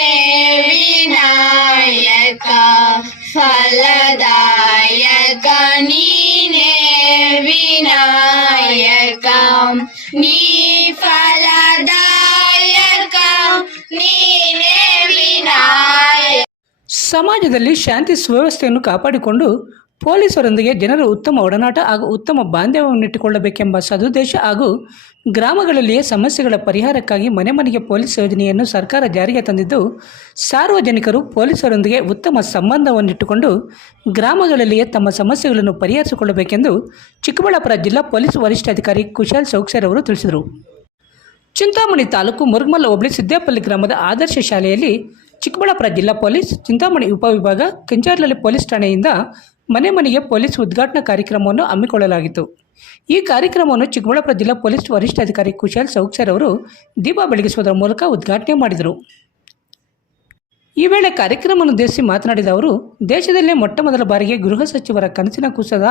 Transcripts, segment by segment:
ಸ್ವಾಗತ ಇದೀಗ ಮುಖ್ಯಾಂಶಗಳು ವಿನಾಯಕ ಫಲದಾಯಕ ನೀನೇ ವಿನಾಯಕ ನೀ ಫಲದಾಯಕ ನೀನೇ ವಿನಾಯಕ ಸಮಾಜದಲ್ಲಿ ಶಾಂತಿ ಸುವ್ಯವಸ್ಥೆಯನ್ನು ಕಾಪಾಡಿಕೊಂಡು ಪೊಲೀಸರೊಂದಿಗೆ ಜನರು ಉತ್ತಮ ಒಡನಾಟ ಹಾಗೂ ಉತ್ತಮ ಬಾಂಧವ್ಯವನ್ನಿಟ್ಟುಕೊಳ್ಳಬೇಕೆಂಬ ಸದುದ್ದೇಶ ಹಾಗೂ ಗ್ರಾಮಗಳಲ್ಲಿಯೇ ಸಮಸ್ಯೆಗಳ ಪರಿಹಾರಕ್ಕಾಗಿ ಮನೆ ಮನೆಗೆ ಪೊಲೀಸ್ ಯೋಜನೆಯನ್ನು ಸರ್ಕಾರ ಜಾರಿಗೆ ತಂದಿದ್ದು, ಸಾರ್ವಜನಿಕರು ಪೊಲೀಸರೊಂದಿಗೆ ಉತ್ತಮ ಸಂಬಂಧವನ್ನಿಟ್ಟುಕೊಂಡು ಗ್ರಾಮಗಳಲ್ಲಿಯೇ ತಮ್ಮ ಸಮಸ್ಯೆಗಳನ್ನು ಪರಿಹರಿಸಿಕೊಳ್ಳಬೇಕೆಂದು ಚಿಕ್ಕಬಳ್ಳಾಪುರ ಜಿಲ್ಲಾ ಪೊಲೀಸ್ ವರಿಷ್ಠಾಧಿಕಾರಿ ಕುಶಾಲ್ ಸೌಕ್ಸರ್ ಅವರು ತಿಳಿಸಿದರು. ಚಿಂತಾಮಣಿ ತಾಲೂಕು ಮುರುಗಮಲ್ಲ ಹೋಬಳಿ ಸಿದ್ದೇಪಲ್ಲಿ ಗ್ರಾಮದ ಆದರ್ಶ ಶಾಲೆಯಲ್ಲಿ ಚಿಕ್ಕಬಳ್ಳಾಪುರ ಜಿಲ್ಲಾ ಪೊಲೀಸ್ ಚಿಂತಾಮಣಿ ಉಪವಿಭಾಗ ಕೆಂಚಾರ್ಲಲ್ಲಿ ಪೊಲೀಸ್ ಠಾಣೆಯಿಂದ ಮನೆ ಮನೆಗೆ ಪೊಲೀಸ್ ಉದ್ಘಾಟನಾ ಕಾರ್ಯಕ್ರಮವನ್ನು ಹಮ್ಮಿಕೊಳ್ಳಲಾಗಿತ್ತು. ಈ ಕಾರ್ಯಕ್ರಮವನ್ನು ಚಿಕ್ಕಬಳ್ಳಾಪುರ ಜಿಲ್ಲಾ ಪೊಲೀಸ್ ವರಿಷ್ಠಾಧಿಕಾರಿ ಕುಶಾಲ್ ಸೌಕ್ಸರ್ ಅವರು ದೀಪ ಬೆಳಗಿಸುವುದರ ಮೂಲಕ ಉದ್ಘಾಟನೆ ಮಾಡಿದರು. ಈ ವೇಳೆ ಕಾರ್ಯಕ್ರಮವನ್ನು ಉದ್ದೇಶಿಸಿ ಮಾತನಾಡಿದ ಅವರು, ದೇಶದಲ್ಲೇ ಮೊಟ್ಟ ಮೊದಲ ಬಾರಿಗೆ ಗೃಹ ಸಚಿವರ ಕನಸಿನ ಕುಸದ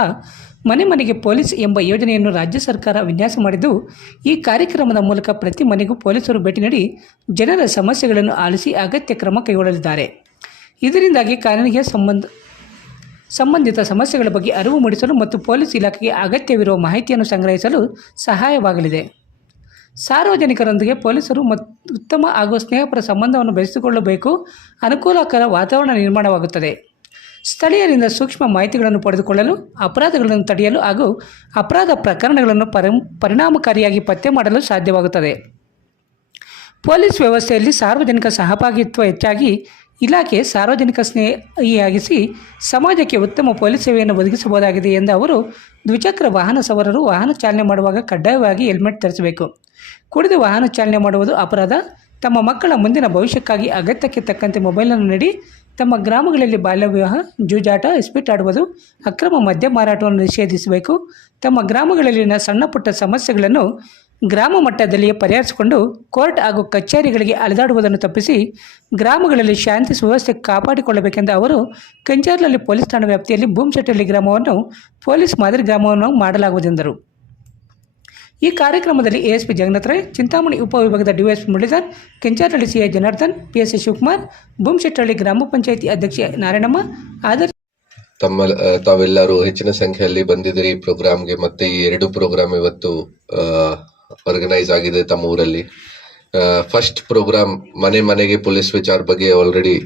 ಮನೆ ಮನೆಗೆ ಪೊಲೀಸ್ ಎಂಬ ಯೋಜನೆಯನ್ನು ರಾಜ್ಯ ಸರ್ಕಾರ ವಿನ್ಯಾಸ ಮಾಡಿದ್ದು, ಈ ಕಾರ್ಯಕ್ರಮದ ಮೂಲಕ ಪ್ರತಿ ಮನೆಗೂ ಪೊಲೀಸರು ಭೇಟಿ ನೀಡಿ ಜನರ ಸಮಸ್ಯೆಗಳನ್ನು ಆಲಿಸಿ ಅಗತ್ಯ ಕ್ರಮ ಕೈಗೊಳ್ಳಲಿದ್ದಾರೆ. ಇದರಿಂದಾಗಿ ಕಾನೂನಿಗೆ ಸಂಬಂಧ ಸಂಬಂಧಿತ ಸಮಸ್ಯೆಗಳ ಬಗ್ಗೆ ಅರಿವು ಮೂಡಿಸಲು ಮತ್ತು ಪೊಲೀಸ್ ಇಲಾಖೆಗೆ ಅಗತ್ಯವಿರುವ ಮಾಹಿತಿಯನ್ನು ಸಂಗ್ರಹಿಸಲು ಸಹಾಯವಾಗಲಿದೆ. ಸಾರ್ವಜನಿಕರೊಂದಿಗೆ ಪೊಲೀಸರು ಮತ್ತು ಉತ್ತಮ ಹಾಗೂ ಸ್ನೇಹಪರ ಸಂಬಂಧವನ್ನು ಬೆಳೆಸಿಕೊಳ್ಳಬೇಕು. ಅನುಕೂಲಕರ ವಾತಾವರಣ ನಿರ್ಮಾಣವಾಗುತ್ತದೆ. ಸ್ಥಳೀಯರಿಂದ ಸೂಕ್ಷ್ಮ ಮಾಹಿತಿಗಳನ್ನು ಪಡೆದುಕೊಳ್ಳಲು, ಅಪರಾಧಗಳನ್ನು ತಡೆಯಲು ಹಾಗೂ ಅಪರಾಧ ಪ್ರಕರಣಗಳನ್ನು ಪರಿ, ಪರಿಣಾಮಕಾರಿಯಾಗಿ ಪತ್ತೆ ಮಾಡಲು ಸಾಧ್ಯವಾಗುತ್ತದೆ. ಪೊಲೀಸ್ ವ್ಯವಸ್ಥೆಯಲ್ಲಿ ಸಾರ್ವಜನಿಕ ಸಹಭಾಗಿತ್ವ ಹೆಚ್ಚಾಗಿ ಇಲಾಖೆ ಸಾರ್ವಜನಿಕ ಸ್ನೇಹಿಯಾಗಿಸಿ ಸಮಾಜಕ್ಕೆ ಉತ್ತಮ ಪೊಲೀಸ್ ಸೇವೆಯನ್ನು ಒದಗಿಸಬಹುದಾಗಿದೆ ಎಂದ ಅವರು, ದ್ವಿಚಕ್ರ ವಾಹನ ಸವಾರರು ವಾಹನ ಚಾಲನೆ ಮಾಡುವಾಗ ಕಡ್ಡಾಯವಾಗಿ ಹೆಲ್ಮೆಟ್ ಧರಿಸಬೇಕು. ಕುಡಿದು ವಾಹನ ಚಾಲನೆ ಮಾಡುವುದು ಅಪರಾಧ. ತಮ್ಮ ಮಕ್ಕಳ ಮುಂದಿನ ಭವಿಷ್ಯಕ್ಕಾಗಿ ಅಗತ್ಯಕ್ಕೆ ತಕ್ಕಂತೆ ಮೊಬೈಲನ್ನು ನೀಡಿ, ತಮ್ಮ ಗ್ರಾಮಗಳಲ್ಲಿ ಬಾಲ್ಯ ವಿವಾಹ ಜೂಜಾಟ ಇಸ್ಪೀಟ್ ಆಡುವುದು, ಅಕ್ರಮ ಮದ್ಯ ಮಾರಾಟವನ್ನು ನಿಷೇಧಿಸಬೇಕು. ತಮ್ಮ ಗ್ರಾಮಗಳಲ್ಲಿನ ಸಣ್ಣ ಪುಟ್ಟ ಸಮಸ್ಯೆಗಳನ್ನು ಗ್ರಾಮ ಮಟ್ಟದಲ್ಲಿಯೇ ಪರಿಹರಿಸಿಕೊಂಡು ಕೋರ್ಟ್ ಹಾಗೂ ಕಚೇರಿಗಳಿಗೆ ಅಲೆದಾಡುವುದನ್ನು ತಪ್ಪಿಸಿ ಗ್ರಾಮಗಳಲ್ಲಿ ಶಾಂತಿ ಸುವ್ಯವಸ್ಥೆ ಕಾಪಾಡಿಕೊಳ್ಳಬೇಕೆಂದು ಅವರು ಕಂಜಾರ್ಲಲ್ಲಿ ಪೊಲೀಸ್ ಠಾಣಾ ವ್ಯಾಪ್ತಿಯಲ್ಲಿ ಭೂಮ್ಶೆಟ್ಟಳ್ಳಿ ಗ್ರಾಮವನ್ನು ಪೊಲೀಸ್ ಮಾದರಿ ಗ್ರಾಮವನ್ನು ಮಾಡಲಾಗುವುದೆಂದರು. ಈ ಕಾರ್ಯಕ್ರಮದಲ್ಲಿ ಎಎಸ್ಪಿ ಜಗನ್ನಾಥ್ ರೈ, ಚಿಂತಾಮಣಿ ಉಪವಿಭಾಗದ DYSP Muralidhar Kencharahalli CI Janardhan, PSI Shivakumar Bhoomashettahalli ಗ್ರಾಮ ಪಂಚಾಯಿತಿ ಅಧ್ಯಕ್ಷ ನಾರಾಯಣಮ್ಮ ಆದರ್ಶ ತಮ್ಮ ತಾವೆಲ್ಲರೂ ಹೆಚ್ಚಿನ ಸಂಖ್ಯೆಯಲ್ಲಿ ಬಂದಿದ್ದೀರಿ ಈ ಪ್ರೋಗ್ರಾಮ್ಗೆ ಮತ್ತೆ ಈ ಎರಡು ಪ್ರೋಗ್ರಾಮ್ ಇವತ್ತು ಆರ್ಗನೈಸ್ ಆಗಿದೆ ತಮ್ಮ ಊರಲ್ಲಿ. ಫಸ್ಟ್ ಪ್ರೋಗ್ರಾಮ್ ಮನೆ ಮನೆಗೆ ಪೊಲೀಸ್ ವಿಚಾರ ಬಗ್ಗೆ ಆಲ್ರೆಡಿ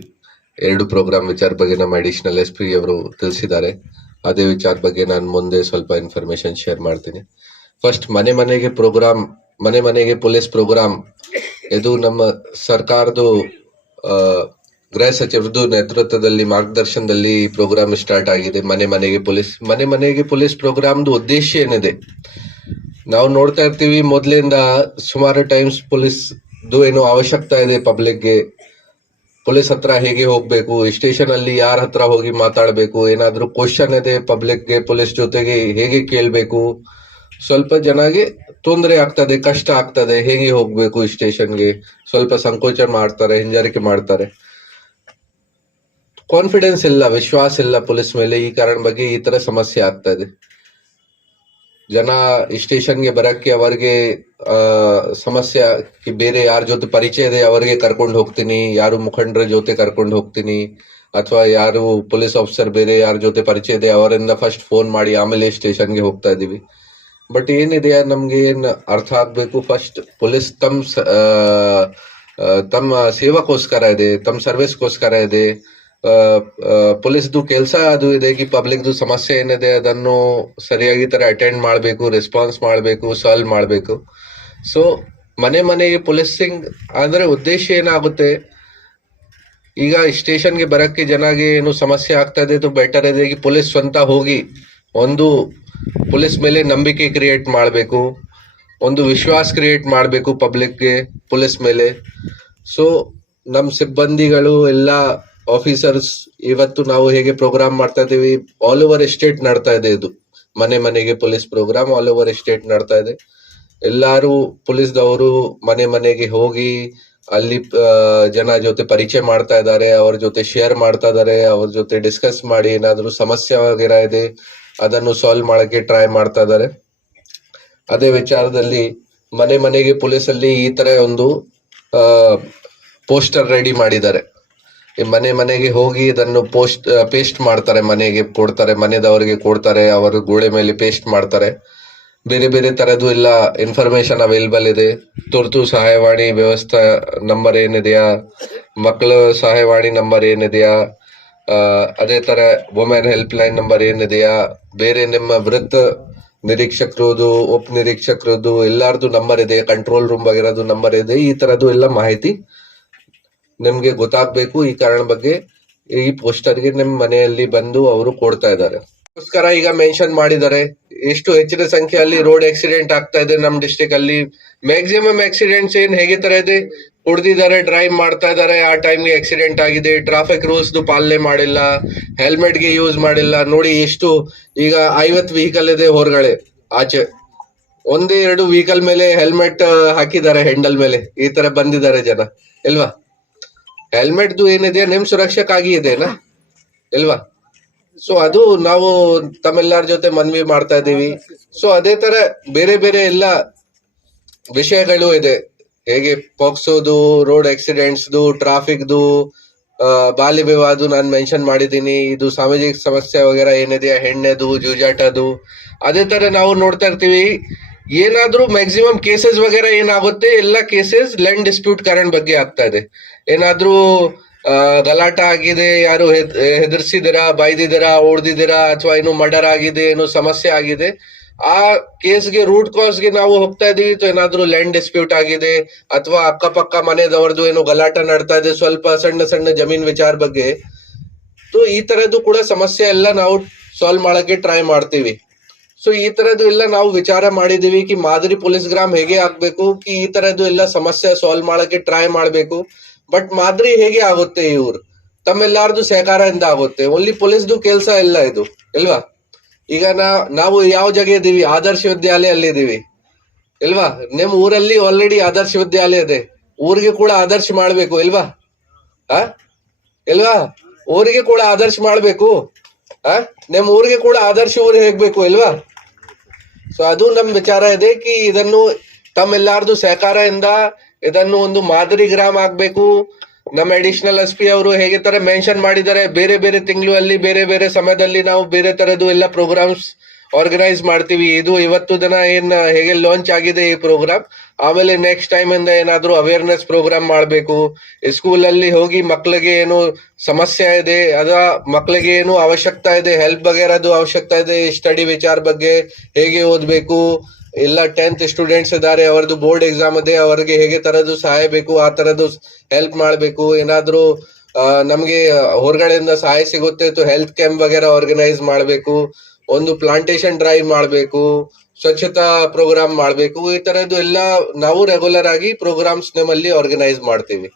ಎರಡು ಪ್ರೋಗ್ರಾಮ್ ವಿಚಾರ ಬಗ್ಗೆ ನಮ್ಮ ಅಡಿಷನಲ್ ಎಸ್ ಪಿ ಅವರು ತಿಳಿಸಿದ್ದಾರೆ. ಅದೇ ವಿಚಾರ ಬಗ್ಗೆ ನಾನು ಮುಂದೆ ಸ್ವಲ್ಪ ಇನ್ಫಾರ್ಮೇಶನ್ ಶೇರ್ ಮಾಡ್ತೀನಿ. ಫಸ್ಟ್ ಮನೆ ಮನೆಗೆ ಪ್ರೋಗ್ರಾಮ್ ಮನೆ ಮನೆಗೆ ಪೊಲೀಸ್ ಪ್ರೋಗ್ರಾಮ್ ಇದು ನಮ್ಮ ಸರ್ಕಾರದ್ದು ಗೃಹ ಸಚಿವರದ್ದು ನೇತೃತ್ವದಲ್ಲಿ, ಮಾರ್ಗದರ್ಶನದಲ್ಲಿ ಈ ಪ್ರೋಗ್ರಾಮ್ ಸ್ಟಾರ್ಟ್ ಆಗಿದೆ. ಮನೆ ಮನೆಗೆ ಪೊಲೀಸ್ ಮನೆ ಮನೆಗೆ ಪೊಲೀಸ್ ಪ್ರೋಗ್ರಾಮ್ದು ಉದ್ದೇಶ ಏನಿದೆ? ನಾವು ನೋಡ್ತಾ ಇರ್ತೀವಿ, ಮೊದ್ಲಿಂದ ಸುಮಾರು ಟೈಮ್ಸ್ ಪೊಲೀಸ್ ಏನು ಅವಶ್ಯಕತೆ ಇದೆ ಪಬ್ಲಿಕ್ಗೆ ಪೊಲೀಸ್ ಹತ್ರ ಹೇಗೆ ಹೋಗ್ಬೇಕು ಸ್ಟೇಷನ್ ಅಲ್ಲಿ ಯಾರ ಹತ್ರ ಹೋಗಿ ಮಾತಾಡ್ಬೇಕು, ಏನಾದ್ರೂ ಕ್ವಶನ್ ಇದೆ ಪಬ್ಲಿಕ್ಗೆ ಪೊಲೀಸ್ ಜೊತೆಗೆ ಹೇಗೆ ಕೇಳ್ಬೇಕು. ಸ್ವಲ್ಪ ಜನಗೆ ತೊಂದರೆ ಆಗ್ತದೆ, ಕಷ್ಟ ಆಗ್ತದೆ, ಹೇಗೆ ಹೋಗ್ಬೇಕು ಸ್ಟೇಷನ್ಗೆ ಸ್ವಲ್ಪ ಸಂಕೋಚ ಮಾಡ್ತಾರೆ, ಹಿಂಜರಿಕೆ ಮಾಡ್ತಾರೆ. ಕಾನ್ಫಿಡೆನ್ಸ್ ಇಲ್ಲ, ವಿಶ್ವಾಸ ಇಲ್ಲ ಪೊಲೀಸ್ ಮೇಲೆ, ಈ ಕಾರಣ ಬಗ್ಗೆ ಈ ತರ ಸಮಸ್ಯೆ ಆಗ್ತಾ ಇದೆ. ಜನ ಸ್ಟೇಷನ್ಗೆ ಬರಕ್ಕೆ ಅವರಿಗೆ ಸಮಸ್ಯೆ ಬೇರೆ ಯಾರ ಜೊತೆ ಪರಿಚಯ ಇದೆ ಅವರಿಗೆ ಕರ್ಕೊಂಡು ಹೋಗ್ತೀನಿ, ಯಾರು ಮುಖಂಡರ ಜೊತೆ ಕರ್ಕೊಂಡು ಹೋಗ್ತೀನಿ, ಅಥವಾ ಯಾರು ಪೊಲೀಸ್ ಆಫೀಸರ್ ಬೇರೆ ಯಾರ ಜೊತೆ ಪರಿಚಯ ಇದೆ ಅವರಿಂದ ಫಸ್ಟ್ ಫೋನ್ ಮಾಡಿ ಆಮೇಲೆ ಸ್ಟೇಷನ್ಗೆ ಹೋಗ್ತಾ ಇದೀವಿ ಬಟ್ ಏನಿದೆ, ನಮ್ಗೆ ಏನ್ ಅರ್ಥ ಆಗ್ಬೇಕು? ಫಸ್ಟ್ ಪೊಲೀಸ್ ತಮ್ಮ ತಮ್ಮ ಸೇವಕ್ಕೋಸ್ಕರ ಇದೆ, ತಮ್ಮ ಸರ್ವಿಸ್ಗೋಸ್ಕರ ಇದೆ. ಪೊಲೀಸ್ದು ಕೆಲಸ ಅದು ಇದೆ ಕಿ ಪಬ್ಲಿಕ್ದು ಸಮಸ್ಯೆ ಏನಿದೆ ಅದನ್ನು ಸರಿಯಾಗಿ ತರ ಅಟೆಂಡ್ ಮಾಡಬೇಕು ರೆಸ್ಪಾನ್ಸ್ ಮಾಡಬೇಕು ಸಾಲ್ವ್ ಮಾಡಬೇಕು. ಸೊ ಮನೆ ಮನೆಗೆ ಪೊಲೀಸಿಂಗ್ ಅಂದ್ರೆ ಉದ್ದೇಶ ಏನಾಗುತ್ತೆ? ಈಗ ಸ್ಟೇಷನ್ಗೆ ಬರಕ್ಕೆ ಜನಗೆ ಏನು ಸಮಸ್ಯೆ ಆಗ್ತಾ ಇದೆ ಬೆಟರ್ ಇದೆ. ಕಿ ಪೊಲೀಸ್ ಸ್ವಂತ ಹೋಗಿ ಒಂದು ಪೊಲೀಸ್ ಮೇಲೆ ನಂಬಿಕೆ ಕ್ರಿಯೇಟ್ ಮಾಡಬೇಕು, ಒಂದು ವಿಶ್ವಾಸ ಕ್ರಿಯೇಟ್ ಮಾಡಬೇಕು ಪಬ್ಲಿಕ್ಗೆ ಪೊಲೀಸ್ ಮೇಲೆ. ಸೊ ನಮ್ಮ ಸಿಬ್ಬಂದಿಗಳು ಎಲ್ಲ ಆಫೀಸರ್ಸ್ ಇವತ್ತು ನಾವು ಹೇಗೆ ಪ್ರೋಗ್ರಾಮ್ ಮಾಡ್ತಾ ಇದೀವಿ ಆಲ್ ಓವರ್ ಎಸ್ಟೇಟ್ ನಡ್ತಾ ಇದೆ ಇದು. ಮನೆ ಮನೆಗೆ police program all over state ನಡ್ತಾ ಇದೆ. ಎಲ್ಲಾರು ಪೊಲೀಸ್ದವರು ಮನೆ ಮನೆಗೆ ಹೋಗಿ, ಅಲ್ಲಿ ಜನ ಜೊತೆ ಪರಿಚಯ ಮಾಡ್ತಾ ಇದ್ದಾರೆ, ಅವ್ರ ಜೊತೆ ಶೇರ್ ಮಾಡ್ತಾ ಇದ್ದಾರೆ, ಅವ್ರ ಜೊತೆ ಡಿಸ್ಕಸ್ ಮಾಡಿ, ಏನಾದ್ರು ಸಮಸ್ಯೆ ವಗೇರ ಇದೆ, ಅದನ್ನು ಸಾಲ್ವ್ ಮಾಡಕ್ಕೆ ಟ್ರೈ ಮಾಡ್ತಾ ಇದ್ದಾರೆ. ಅದೇ ವಿಚಾರದಲ್ಲಿ ಮನೆ ಮನೆಗೆ ಪೊಲೀಸಲ್ಲಿ ಈ ತರ ಒಂದು ಪೋಸ್ಟರ್ ರೆಡಿ ಮಾಡಿದ್ದಾರೆ. ಮನೆ ಮನೆಗೆ ಹೋಗಿ ಇದನ್ನು ಪೋಸ್ಟ್ ಪೇಸ್ಟ್ ಮಾಡ್ತಾರೆ, ಮನೆಗೆ ಕೊಡ್ತಾರೆ, ಮನೆದವರಿಗೆ ಕೊಡ್ತಾರೆ, ಅವರು ಗೋಡೆ ಮೇಲೆ ಪೇಸ್ಟ್ ಮಾಡ್ತಾರೆ. ಬೇರೆ ಬೇರೆ ತರದ್ದು ಎಲ್ಲ ಇನ್ಫಾರ್ಮೇಶನ್ ಅವೈಲೇಬಲ್ ಇದೆ. ತುರ್ತು ಸಹಾಯವಾಣಿ ವ್ಯವಸ್ಥೆ ನಂಬರ್ ಏನಿದೆಯಾ? ಮಕ್ಕಳ ಸಹಾಯವಾಣಿ ನಂಬರ್ ಏನಿದೆಯಾ? ಅದೇ ತರ ವುಮೆನ್ ಹೆಲ್ಪ್ ಲೈನ್ ನಂಬರ್ ಏನಿದೆಯಾ? ಬೇರೆ ನಿಮ್ಮ ವೃತ್ತ ನಿರೀಕ್ಷಕರದು ಉಪ ನಿರೀಕ್ಷಕರದು ಎಲ್ಲಾರ್ದು ನಂಬರ್ ಇದೆ ಕಂಟ್ರೋಲ್ ರೂಮ್ ಆಗಿರೋದು ನಂಬರ್ ಇದೆ ಈ ತರದ್ದು ಎಲ್ಲ ಮಾಹಿತಿ ನಿಮ್ಗೆ ಗೊತ್ತಾಗ್ಬೇಕು ಈ ಕಾರಣ ಬಗ್ಗೆ. ಈ ಪೋಸ್ಟರ್ಗೆ ನಿಮ್ ಮನೆಯಲ್ಲಿ ಬಂದು ಅವರು ಕೊಡ್ತಾ ಇದ್ದಾರೆ. ಅದಕ್ಕೋಸ್ಕರ ಈಗ ಮೆನ್ಷನ್ ಮಾಡಿದ್ದಾರೆ. ಎಷ್ಟು ಹೆಚ್ಚಿನ ಸಂಖ್ಯೆಯಲ್ಲಿ ರೋಡ್ ಆಕ್ಸಿಡೆಂಟ್ ಆಗ್ತಾ ಇದೆ ನಮ್ ಡಿಸ್ಟಿಕ್ ಅಲ್ಲಿ. ಮ್ಯಾಕ್ಸಿಮಮ್ ಆಕ್ಸಿಡೆಂಟ್ಸ್ ಏನ್ ಹೇಗೆ ತರ ಇದೆ? ಕುಡ್ದಿದ್ದಾರೆ ಡ್ರೈವ್ ಮಾಡ್ತಾ ಇದ್ದಾರೆ. ಆ ಟೈಮ್ಗೆ ಆಕ್ಸಿಡೆಂಟ್ ಆಗಿದೆ. ಟ್ರಾಫಿಕ್ ರೂಲ್ಸ್ ಪಾಲನೆ ಮಾಡಿಲ್ಲ. ಹೆಲ್ಮೆಟ್ಗೆ ಯೂಸ್ ಮಾಡಿಲ್ಲ. ನೋಡಿ ಎಷ್ಟು ಈಗ ಐವತ್ ವೆಹಿಕಲ್ ಇದೆ ಹೊರಗಡೆ, ಆಚೆ. ಒಂದೇ ಎರಡು ವೆಹಿಕಲ್ ಮೇಲೆ ಹೆಲ್ಮೆಟ್ ಹಾಕಿದ್ದಾರೆ ಹ್ಯಾಂಡಲ್ ಮೇಲೆ. ಈ ತರ ಬಂದಿದ್ದಾರೆ ಜನ. ಇಲ್ವಾ? ಹೆಲ್ಮೆಟ್ದು ಏನಿದೆ, ನಿಮ್ ಸುರಕ್ಷಕ್ಕಾಗಿ ಇದೆನಾ? ಇಲ್ವಾ? ಸೊ ಅದು ನಾವು ತಮ್ಮೆಲ್ಲರ ಜೊತೆ ಮನವಿ ಮಾಡ್ತಾ ಇದೀವಿ ಸೊ ಅದೇ ತರ ಬೇರೆ ಬೇರೆ ಎಲ್ಲ ವಿಷಯಗಳು ಇದೆ. ಹೇಗೆ ಪೋಕ್ಸೋದು ರೋಡ್ ಆಕ್ಸಿಡೆಂಟ್ಸ್ದು, ಟ್ರಾಫಿಕ್ದು ಬಾಲ್ಯ ವಿವಾಹ ನಾನು ಮೆನ್ಷನ್ ಮಾಡಿದ್ದೀನಿ. ಇದು ಸಾಮಾಜಿಕ ಸಮಸ್ಯೆ ವಗೇರ ಏನಿದೆಯಾ, ಹೆಣ್ಣೆದು, ಜೂಜಾಟದು, ಅದೇ ತರ ನಾವು ನೋಡ್ತಾ ಇರ್ತೀವಿ. ಏನಾದ್ರೂ ಮ್ಯಾಕ್ಸಿಮಮ್ ಕೇಸಸ್ ವಗೇರ ಏನಾಗುತ್ತೆ, ಎಲ್ಲ ಕೇಸಸ್ ಲ್ಯಾಂಡ್ ಡಿಸ್ಪ್ಯೂಟ್ ಕಾರಣ ಬಗ್ಗೆ ಆಗ್ತಾ ಇದೆ. ಏನಾದ್ರೂ ಗಲಾಟ ಆಗಿದೆ, ಯಾರು ಹೆದ್- ಹೆದರ್ಸಿದಿರಾ ಬೈದಿದ್ದೀರಾ ಹೊಡೆದಿದ್ದೀರಾ ಅಥವಾ ಏನು ಮರ್ಡರ್ ಆಗಿದೆ, ಏನು ಸಮಸ್ಯೆ ಆಗಿದೆ, ಆ ಕೇಸ್ಗೆ ರೂಟ್ ಕಾಸ್ಗೆ ನಾವು ಹೋಗ್ತಾ ಇದೀವಿ ಏನಾದ್ರೂ ಲ್ಯಾಂಡ್ ಡಿಸ್ಪ್ಯೂಟ್ ಆಗಿದೆ, ಅಥವಾ ಅಕ್ಕಪಕ್ಕ ಮನೆದವರದು ಏನು ಗಲಾಟ ನಡ್ತಾ ಇದೆ, ಸ್ವಲ್ಪ ಸಣ್ಣ ಸಣ್ಣ ಜಮೀನ್ ವಿಚಾರ ಬಗ್ಗೆ, ಈ ತರದ್ದು ಕೂಡ ಸಮಸ್ಯೆ ಎಲ್ಲ ನಾವು ಸಾಲ್ವ್ ಮಾಡಕ್ಕೆ ಟ್ರೈ ಮಾಡ್ತೀವಿ. ಸೊ ಈ ತರದ್ದು ಎಲ್ಲ ನಾವು ವಿಚಾರ ಮಾಡಿದೀವಿ ಕಿ ಮಾದರಿ ಪೊಲೀಸ್ ಗ್ರಾಮ್ ಹೇಗೆ ಆಗ್ಬೇಕು ಕಿ ಈ ತರದ್ದು ಎಲ್ಲ ಸಮಸ್ಯೆ ಸಾಲ್ವ್ ಮಾಡಕ್ಕೆ ಟ್ರೈ ಮಾಡಬೇಕು. ಬಟ್ ಮಾದರಿ ಹೇಗೆ ಆಗುತ್ತೆ ಇವ್ರು? ತಮ್ಮೆಲ್ಲಾರ್ದು ಸಹಕಾರದಿಂದ ಆಗುತ್ತೆ. ಓನ್ಲಿ ಪೊಲೀಸ್ದು ಕೆಲಸ ಇಲ್ಲ ಇದು, ಇಲ್ವಾ? ಈಗ ನಾ, ನಾವು ಯಾವ ಜಾಗ ಇದೀವಿ? ಆದರ್ಶ ವಿದ್ಯಾಲಯ ಅಲ್ಲಿ ಇದೀವಿ, ಇಲ್ವಾ? ನಿಮ್ ಊರಲ್ಲಿ ಆಲ್ರೆಡಿ ಆದರ್ಶ ವಿದ್ಯಾಲಯ ಇದೆ. ಊರಿಗೆ ಕೂಡ ಆದರ್ಶ ಮಾಡ್ಬೇಕು, ಇಲ್ವಾ? ಇಲ್ವಾ? ಊರಿಗೆ ಕೂಡ ಆದರ್ಶ ಮಾಡ್ಬೇಕು. ಆ? ನಿಮ್ ಊರಿಗೆ ಕೂಡ ಆದರ್ಶ ಊರು ಹೇಗ್ಬೇಕು ಇಲ್ವಾ? ಸೊ ಅದು ನಮ್ ವಿಚಾರ ಇದೆ ಕಿ ಇದನ್ನು ತಮ್ಮೆಲ್ಲಾರ್ದು ಸಹಕಾರದಿಂದ ಇದನ್ನು ಒಂದು ಮಾದರಿ ಗ್ರಾಮ ಆಗ್ಬೇಕು. ನಮ್ಮ ಅಡಿಷನಲ್ ಎಸ್ ಪಿ ಅವರು ಹೇಗೆ ತರ ಮೆನ್ಷನ್ ಮಾಡಿದ್ದಾರೆ. ಬೇರೆ ಬೇರೆ ತಿಂಗಳು ಅಲ್ಲಿ, ಬೇರೆ ಬೇರೆ ಸಮಯದಲ್ಲಿ ನಾವು ಬೇರೆ ತರದ್ದು ಎಲ್ಲ ಪ್ರೋಗ್ರಾಮ್ಸ್ ಆರ್ಗನೈಸ್ ಮಾಡ್ತೀವಿ. ಇದು ಇವತ್ತು ದಿನ ಏನ್, ಹೇಗೆ ಲಾಂಚ್ ಆಗಿದೆ ಈ ಪ್ರೋಗ್ರಾಮ್ ಆಮೇಲೆ ನೆಕ್ಸ್ಟ್ ಟೈಮ್ ಇಂದ ಏನಾದ್ರೂ ಅವೇರ್ನೆಸ್ ಪ್ರೋಗ್ರಾಮ್ ಮಾಡಬೇಕು. ಸ್ಕೂಲ್ ಅಲ್ಲಿ ಹೋಗಿ ಮಕ್ಕಳಿಗೆ ಏನು ಸಮಸ್ಯೆ ಇದೆ, ಅದ ಮಕ್ಕಳಿಗೆ ಏನು ಅವಶ್ಯಕತೆ ಇದೆ ಹೆಲ್ಪ್ ಬಗೆರದು ಅವಶ್ಯಕತೆ ಇದೆ ಸ್ಟಡಿ ವಿಚಾರ ಬಗ್ಗೆ ಹೇಗೆ ಓದಬೇಕು? ಎಲ್ಲ ಟೆಂತ್ ಸ್ಟೂಡೆಂಟ್ಸ್ ಇದ್ದಾರೆ ಅವರದು ಬೋರ್ಡ್ ಎಕ್ಸಾಮ್ ಇದೆ, ಅವರಿಗೆ ಹೇಗೆ ತರದ್ದು ಸಹಾಯ ಬೇಕು, ಆ ತರದ್ದು ಹೆಲ್ಪ್ ಮಾಡಬೇಕು. ಏನಾದ್ರೂ ನಮಗೆ ಹೊರಗಡೆಯಿಂದ ಸಹಾಯ ಸಿಗುತ್ತೆ ಹೆಲ್ತ್ ಕ್ಯಾಂಪ್ ವಗೇರಾ ಆರ್ಗನೈಸ್ ಮಾಡ್ಬೇಕು. ಒಂದು ಪ್ಲಾಂಟೇಶನ್ ಡ್ರೈವ್ ಮಾಡಬೇಕು, ಸ್ವಚ್ಛತಾ ಪ್ರೋಗ್ರಾಮ್ ಮಾಡಬೇಕು, ಈ ತರದ್ದು ಎಲ್ಲ ನಾವು ರೆಗ್ಯುಲರ್ ಆಗಿ ಪ್ರೋಗ್ರಾಮ್ಸ್ ನಮ್ಮಲ್ಲಿ ಆರ್ಗನೈಸ್ ಮಾಡ್ತೀವಿ.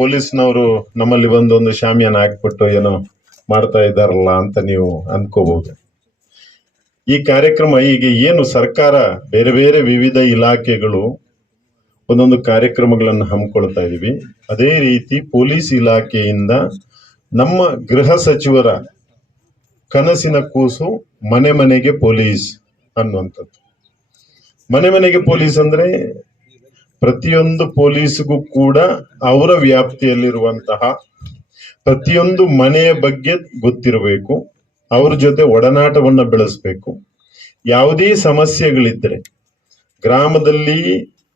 ಪೊಲೀಸ್ನವರು ನಮ್ಮಲ್ಲಿ ಬಂದು ಒಂದು ಶಾಮಿಯಾನ ಹಾಕ್ಬಿಟ್ಟು ಏನೋ ಮಾಡ್ತಾ ಇದ್ದಾರಲ್ಲ ಅಂತ ನೀವು ಅನ್ಕೋಬಹುದು. ಈ ಕಾರ್ಯಕ್ರಮ ಈಗ ಏನು ಸರ್ಕಾರ ಬೇರೆ ಬೇರೆ ವಿವಿಧ ಇಲಾಖೆಗಳು ಒಂದೊಂದು ಕಾರ್ಯಕ್ರಮಗಳನ್ನು ಹಮ್ಮಿಕೊಳ್ತಾ ಇದೀವಿ ಅದೇ ರೀತಿ ಪೊಲೀಸ್ ಇಲಾಖೆಯಿಂದ ನಮ್ಮ ಗೃಹ ಸಚಿವರ ಕನಸಿನ ಕೂಸು ಮನೆ ಮನೆಗೆ ಪೊಲೀಸ್ ಅನ್ನುವಂಥದ್ದು. ಮನೆ ಮನೆಗೆ ಪೊಲೀಸ್ ಅಂದ್ರೆ ಪ್ರತಿಯೊಂದು ಪೊಲೀಸ್ಗೂ ಕೂಡ ಅವರ ವ್ಯಾಪ್ತಿಯಲ್ಲಿರುವಂತಹ ಪ್ರತಿಯೊಂದು ಮನೆಯ ಬಗ್ಗೆ ಗೊತ್ತಿರಬೇಕು, ಅವ್ರ ಜೊತೆ ಒಡನಾಟವನ್ನು ಬೆಳೆಸ್ಬೇಕು. ಯಾವುದೇ ಸಮಸ್ಯೆಗಳಿದ್ರೆ ಗ್ರಾಮದಲ್ಲಿ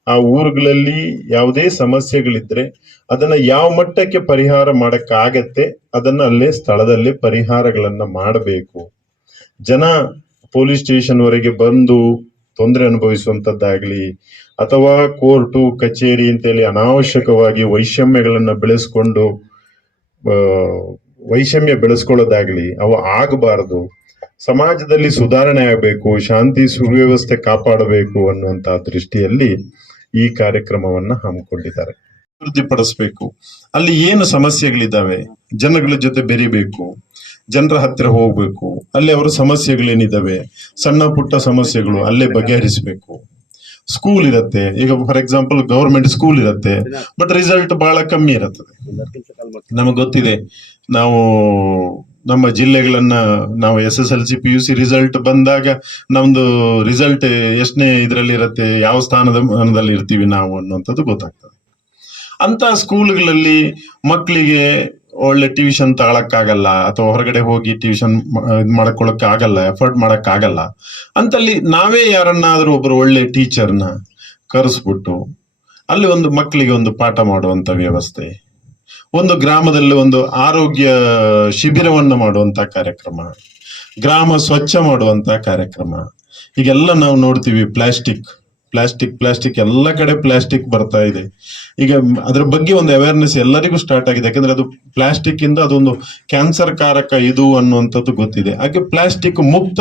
ಆ ಊರುಗಳಲ್ಲಿ ಯಾವುದೇ ಸಮಸ್ಯೆಗಳಿದ್ರೆ ಅದನ್ನ ಯಾವ ಮಟ್ಟಕ್ಕೆ ಪರಿಹಾರ ಮಾಡಕ್ಕಾಗತ್ತೆ ಅದನ್ನ ಅಲ್ಲೇ ಸ್ಥಳದಲ್ಲೇ ಪರಿಹಾರಗಳನ್ನ ಮಾಡಬೇಕು. ಜನ ಪೊಲೀಸ್ ಸ್ಟೇಷನ್ ವರೆಗೆ ಬಂದು ತೊಂದರೆ ಅನುಭವಿಸುವಂತದ್ದಾಗ್ಲಿ ಅಥವಾ ಕೋರ್ಟು, ಕಚೇರಿ ಅಂತೇಳಿ ಅನಾವಶ್ಯಕವಾಗಿ ವೈಷಮ್ಯಗಳನ್ನ ಬೆಳೆಸ್ಕೊಂಡು ವೈಷಮ್ಯ ಬೆಳೆಸ್ಕೊಳ್ಳೋದಾಗ್ಲಿ ಅವು ಆಗಬಾರದು. ಸಮಾಜದಲ್ಲಿ ಸುಧಾರಣೆ ಆಗಬೇಕು, ಶಾಂತಿ ಸುವ್ಯವಸ್ಥೆ ಕಾಪಾಡಬೇಕು ಅನ್ನುವಂತಹ ದೃಷ್ಟಿಯಲ್ಲಿ ಈ ಕಾರ್ಯಕ್ರಮವನ್ನ ಹಮ್ಮಿಕೊಂಡಿದ್ದಾರೆ. ಅಭಿವೃದ್ಧಿಪಡಿಸಬೇಕು. ಅಲ್ಲಿ ಏನು ಸಮಸ್ಯೆಗಳಿದ್ದಾವೆ? ಜನಗಳ ಜೊತೆ ಬೆರಿಬೇಕು. ಜನರ ಹತ್ತಿರ ಹೋಗ್ಬೇಕು. ಅಲ್ಲಿ ಅವರ ಸಮಸ್ಯೆಗಳೇನಿದ್ದಾವೆ? ಸಣ್ಣ ಪುಟ್ಟ ಸಮಸ್ಯೆಗಳು ಅಲ್ಲೇ ಬಗೆಹರಿಸಬೇಕು. ಸ್ಕೂಲ್ ಇರತ್ತೆ. ಈಗ ಫಾರ್ ಎಕ್ಸಾಂಪಲ್ ಗವರ್ಮೆಂಟ್ ಸ್ಕೂಲ್ ಇರುತ್ತೆ. ಬಟ್ ರಿಸಲ್ಟ್ ಬಹಳ ಕಮ್ಮಿ ಇರುತ್ತದೆ ನಮಗೆ ಗೊತ್ತಿದೆ. ನಾವು ನಮ್ಮ ಜಿಲ್ಲೆಗಳನ್ನ ನಾವು S S L C P U C result ಬಂದಾಗ ನಮ್ದು ರಿಸಲ್ಟ್ ಎಷ್ಟನೇ ಇದರಲ್ಲಿ ಇರುತ್ತೆ, ಯಾವ ಸ್ಥಾನದ ಸ್ಥಾನದಲ್ಲಿ ಇರ್ತೀವಿ ನಾವು ಅನ್ನುವಂಥದ್ದು ಗೊತ್ತಾಗ್ತದೆ. ಅಂತ ಸ್ಕೂಲ್ಗಳಲ್ಲಿ ಮಕ್ಕಳಿಗೆ ಒಳ್ಳೆ ಟ್ಯೂಷನ್ ತಗೊಳಕ್ಕಾಗಲ್ಲ ಅಥವಾ ಹೊರಗಡೆ ಹೋಗಿ ಟ್ಯೂಷನ್ ಮಾಡ್ಕೊಳಕ್ ಆಗಲ್ಲ ಎಫರ್ಟ್ ಮಾಡಕ್ ಆಗಲ್ಲ ಅಂತಲ್ಲಿ ನಾವೇ ಯಾರನ್ನಾದ್ರೂ ಒಬ್ರು ಒಳ್ಳೆ ಟೀಚರ್ನ ಕರೆಸ್ಬಿಟ್ಟು ಅಲ್ಲಿ ಒಂದು ಮಕ್ಕಳಿಗೆ ಒಂದು ಪಾಠ ಮಾಡುವಂತ ವ್ಯವಸ್ಥೆ. ಒಂದು ಗ್ರಾಮದಲ್ಲಿ ಒಂದು ಆರೋಗ್ಯ ಶಿಬಿರವನ್ನ ಮಾಡುವಂತ ಕಾರ್ಯಕ್ರಮ, ಗ್ರಾಮ ಸ್ವಚ್ಛ ಮಾಡುವಂತ ಕಾರ್ಯಕ್ರಮ. ಈಗೆಲ್ಲ ನಾವು ನೋಡ್ತೀವಿ ಪ್ಲಾಸ್ಟಿಕ್ ಪ್ಲಾಸ್ಟಿಕ್ ಪ್ಲಾಸ್ಟಿಕ್ ಎಲ್ಲ ಕಡೆ ಪ್ಲಾಸ್ಟಿಕ್ ಬರ್ತಾ ಇದೆ. ಈಗ ಅದ್ರ ಬಗ್ಗೆ ಒಂದು ಅವೇರ್ನೆಸ್ ಎಲ್ಲರಿಗೂ ಸ್ಟಾರ್ಟ್ ಆಗಿದೆ. ಯಾಕಂದ್ರೆ ಅದು ಪ್ಲಾಸ್ಟಿಕ್ ಇಂದ ಅದೊಂದು ಕ್ಯಾನ್ಸರ್ ಕಾರಕ ಇದು ಅನ್ನುವಂಥದ್ದು ಗೊತ್ತಿದೆ. ಹಾಗೆ ಪ್ಲಾಸ್ಟಿಕ್ ಮುಕ್ತ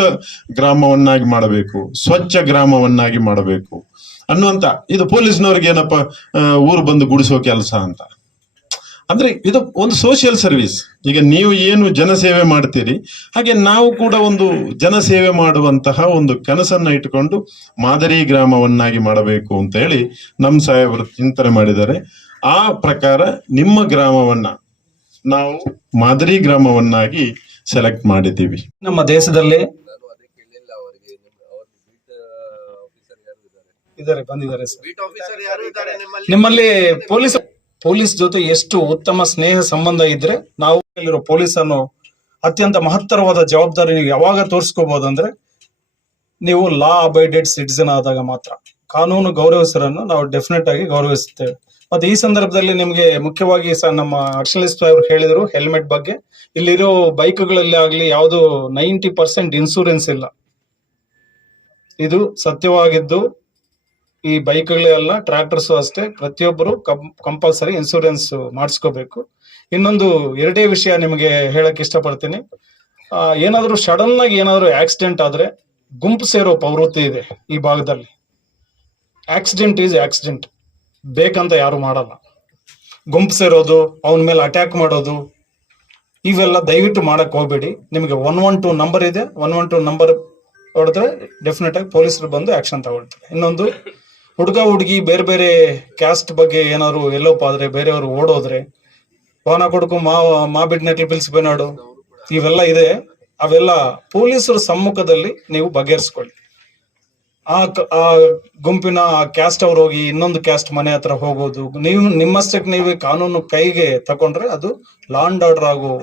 ಗ್ರಾಮವನ್ನಾಗಿ ಮಾಡಬೇಕು, ಸ್ವಚ್ಛ ಗ್ರಾಮವನ್ನಾಗಿ ಮಾಡಬೇಕು ಅನ್ನುವಂತ. ಇದು ಪೊಲೀಸ್ನವ್ರಿಗೆ ಏನಪ್ಪ ಊರು ಬಂದು ಗುಡಿಸೋ ಕೆಲಸ ಅಂತ. ಅಂದ್ರೆ ಇದು ಒಂದು ಸೋಷಿಯಲ್ ಸರ್ವಿಸ್ ಈಗ ನೀವು ಏನು ಜನಸೇವೆ ಮಾಡ್ತೀರಿ ಹಾಗೆ ನಾವು ಕೂಡ ಒಂದು ಜನಸೇವೆ ಮಾಡುವಂತಹ ಒಂದು ಕನಸನ್ನ ಇಟ್ಟುಕೊಂಡು ಮಾದರಿ ಗ್ರಾಮವನ್ನಾಗಿ ಮಾಡಬೇಕು ಅಂತ ಹೇಳಿ ನಮ್ಮ ಸಾಹೇಬರು ಚಿಂತನೆ ಮಾಡಿದ್ದಾರೆ. ಆ ಪ್ರಕಾರ ನಿಮ್ಮ ಗ್ರಾಮವನ್ನ ನಾವು ಮಾದರಿ ಗ್ರಾಮವನ್ನಾಗಿ ಸೆಲೆಕ್ಟ್ ಮಾಡಿದ್ದೀವಿ. ನಮ್ಮ ದೇಶದಲ್ಲಿ ನಾನು ಅದೇ ಕೇಳಿಲ್ಲ ಅವರಿಗೆ ಅವ್ರ ಬೀಟ್ ಆಫೀಸರ್ ಯಾರು ಇದ್ದಾರೆ? ಇದ್ದಾರೆ ಬಂದಿದ್ದಾರೆ ಸರ್ ಬೀಟ್ ಆಫೀಸರ್ ಯಾರು ಇದ್ದಾರೆ ನಿಮ್ಮಲ್ಲಿ ನಿಮ್ಮಲ್ಲಿ ಪೊಲೀಸ್ ಪೊಲೀಸ್ ಜೊತೆ ಎಷ್ಟು ಉತ್ತಮ ಸ್ನೇಹ ಸಂಬಂಧ ಇದ್ರೆ ನಾವು ಇಲ್ಲಿರೋ ಪೊಲೀಸನ್ನು ಅತ್ಯಂತ ಮಹತ್ತರವಾದ ಜವಾಬ್ದಾರಿ ನೀವು ಯಾವಾಗ ತೋರಿಸ್ಕೋಬಹುದು ಅಂದ್ರೆ ನೀವು ಲಾ ಅಬೈಡೆಡ್ ಸಿಟಿಸನ್ ಆದಾಗ ಮಾತ್ರ. ಕಾನೂನು ಗೌರವಿಸರನ್ನು ನಾವು ಡೆಫಿನೆಟ್ ಆಗಿ ಗೌರವಿಸುತ್ತೇವೆ. ಮತ್ತೆ ಈ ಸಂದರ್ಭದಲ್ಲಿ ನಿಮಗೆ ಮುಖ್ಯವಾಗಿ ಸರ್ ನಮ್ಮ ಅಕ್ಷಲಿಸ್ಟ್ ಅವರು ಹೇಳಿದ್ರು ಹೆಲ್ಮೆಟ್ ಬಗ್ಗೆ. ಇಲ್ಲಿರೋ ಬೈಕ್ಗಳಲ್ಲಿ ಆಗ್ಲಿ ಯಾವುದು ನೈಂಟಿ ಪರ್ಸೆಂಟ್ ಇನ್ಸೂರೆನ್ಸ್ ಇಲ್ಲ. ಇದು ಸತ್ಯವಾಗಿದ್ದು ಈ ಬೈಕ್ಗಳೆಲ್ಲ ಟ್ರಾಕ್ಟರ್ಸ್ ಅಷ್ಟೇ, ಪ್ರತಿಯೊಬ್ಬರು ಕಂಪಲ್ಸರಿ ಇನ್ಸೂರೆನ್ಸ್ ಮಾಡಿಸ್ಕೋಬೇಕು. ಇನ್ನೊಂದು ಎರಡೇ ವಿಷಯ ನಿಮಗೆ ಹೇಳಕ್ ಇಷ್ಟಪಡ್ತೀನಿ. ಏನಾದರೂ ಸಡನ್ ಆಗಿ ಏನಾದರೂ ಆಕ್ಸಿಡೆಂಟ್ ಆದ್ರೆ ಗುಂಪು ಸೇರೋ ಪ್ರವೃತ್ತಿ ಇದೆ ಈ ಭಾಗದಲ್ಲಿ. ಆಕ್ಸಿಡೆಂಟ್ ಈಸ್ ಆಕ್ಸಿಡೆಂಟ್ ಬೇಕಂತ ಯಾರು ಮಾಡಲ್ಲ. ಗುಂಪು ಸೇರೋದು, ಅವನ ಮೇಲೆ ಅಟ್ಯಾಕ್ ಮಾಡೋದು, ಇವೆಲ್ಲ ದಯವಿಟ್ಟು ಮಾಡಕ್ ಹೋಗ್ಬೇಡಿ. ನಿಮಗೆ ಒನ್ ಒನ್ ಟು ನಂಬರ್ ಇದೆ. ಒನ್ ಒನ್ ಟು ನಂಬರ್ ಹೊಡೆದ್ರೆ ಡೆಫಿನೆಟ್ ಆಗಿ ಪೊಲೀಸರು ಬಂದು ಆಕ್ಷನ್ ತಗೊಳ್ತಾರೆ. ಇನ್ನೊಂದು ಹುಡುಗ, ಹುಡುಗಿ ಬೇರೆ ಬೇರೆ ಕ್ಯಾಸ್ಟ್ ಬಗ್ಗೆ ಏನಾದ್ರು ಎಲ್ಲೋಪ ಆದ್ರೆ, ಬೇರೆಯವರು ಓಡೋದ್ರೆ, ವಾಹನ ಕೊಡ್ಕು ಮಾ ಮಾ ಬಿಡ್ನೆಟ್ಲಿ ಪಿಲ್ಸ್ಬೇನಾಡು ಇವೆಲ್ಲ ಇದೆ. ಅವೆಲ್ಲ ಪೊಲೀಸರ ಸಮ್ಮುಖದಲ್ಲಿ ನೀವು ಬಗೆಹರಿಸ್ಕೊಳ್ಳಿ. ಆ ಆ ಗುಂಪಿನ ಆ ಕ್ಯಾಸ್ಟ್ ಅವ್ರು ಹೋಗಿ ಇನ್ನೊಂದು ಕ್ಯಾಸ್ಟ್ ಮನೆ ಹತ್ರ ಹೋಗೋದು, ನೀವು ನಿಮ್ಮಷ್ಟಕ್ಕೆ ನೀವೇ ಕಾನೂನು ಕೈಗೆ ತಗೊಂಡ್ರೆ ಅದು ಲಾಂಡ್ ಆರ್ಡರ್ ಆಗೋ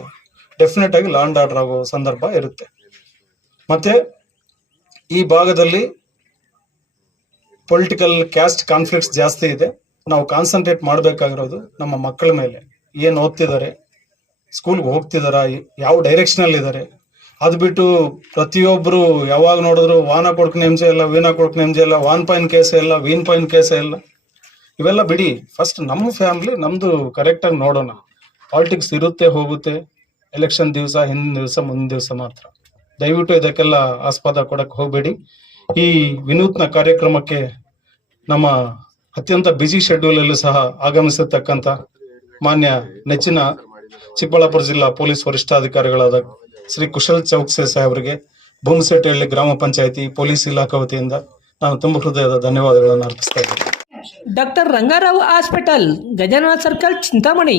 ಡೆಫಿನೆಟ್ ಆಗಿ ಲಾ ಅಂಡ್ ಆರ್ಡರ್ ಆಗೋ ಸಂದರ್ಭ ಇರುತ್ತೆ. ಮತ್ತೆ ಈ ಭಾಗದಲ್ಲಿ ಪೊಲಿಟಿಕಲ್ ಕ್ಯಾಸ್ಟ್ ಕಾನ್ಫ್ಲಿಕ್ಟ್ಸ್ ಜಾಸ್ತಿ ಇದೆ. ನಾವು ಕಾನ್ಸಂಟ್ರೇಟ್ ಮಾಡಬೇಕಾಗಿರೋದು ನಮ್ಮ ಮಕ್ಕಳ ಮೇಲೆ. ಏನು ಓದ್ತಿದ್ದಾರೆ? ಸ್ಕೂಲ್ಗೆ ಹೋಗ್ತಿದಾರ ಯಾವ ಡೈರೆಕ್ಷನ್ ಅಲ್ಲಿ ಇದ್ದಾರೆ? ಅದು ಬಿಟ್ಟು ಪ್ರತಿಯೊಬ್ಬರು ಯಾವಾಗ ನೋಡಿದ್ರು ವಾನ ಕೊಡ್ಕ ನೆಮ್ಸೆ ಇಲ್ಲ, ವೀಣಾ ಕೊಡ್ಕ ನೆಮ್ಸೆ ಇಲ್ಲ, ವಾನ್ ಪಾಯಿಂಟ್ ಕೇಸ್ ಇಲ್ಲ ವೀನ್ ಪಾಯಿಂಟ್ ಕೇಸ್ ಇಲ್ಲ. ಇವೆಲ್ಲ ಬಿಡಿ. ಫಸ್ಟ್ ನಮ್ಮ ಫ್ಯಾಮಿಲಿ ನಮ್ದು ಕರೆಕ್ಟ್ ಆಗಿ ನೋಡೋಣ. ಪಾಲಿಟಿಕ್ಸ್ ಇರುತ್ತೆ, ಹೋಗುತ್ತೆ. ಎಲೆಕ್ಷನ್ ದಿವಸ, ಹಿಂದಿನ ದಿವಸ, ಮುಂದಿನ ದಿವಸ ಮಾತ್ರ. ದಯವಿಟ್ಟು ಇದಕ್ಕೆಲ್ಲ ಆಸ್ಪದ ಕೊಡಕ್ ಹೋಗಬೇಡಿ. ಈ ವಿನೂತ್ನ ಕಾರ್ಯಕ್ರಮಕ್ಕೆ ನಮ್ಮ ಅತ್ಯಂತ ಬ್ಯುಸಿ ಶೆಡ್ಯೂಲ್ ಅಲ್ಲೂ ಸಹ ಆಗಮಿಸಿರ್ತಕ್ಕಂತ ಮಾನ್ಯ ನೆಚ್ಚಿನ ಚಿಕ್ಕಬಳ್ಳಾಪುರ ಜಿಲ್ಲಾ ಪೊಲೀಸ್ ವರಿಷ್ಠಾಧಿಕಾರಿಗಳಾದ ಶ್ರೀ ಕುಶಲ್ ಚೌಕ್ಸೆ ಸಾಹೇಬರಿಗೆ ಭೂಮಿಸೆಟ್ಟಹಳ್ಳಿ ಗ್ರಾಮ ಪಂಚಾಯತಿ ಪೊಲೀಸ್ ಇಲಾಖೆ ವತಿಯಿಂದ ನಾನು ತುಂಬ ಹೃದಯದ ಧನ್ಯವಾದಗಳನ್ನು ಅರ್ಪಿಸ್ತಾ ಇದ್ದೇನೆ. Doctor Rangarao hospital, Gajanana circle, Chintamani.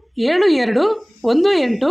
ಏಳು ಎರಡು ಒಂದು ಎಂಟು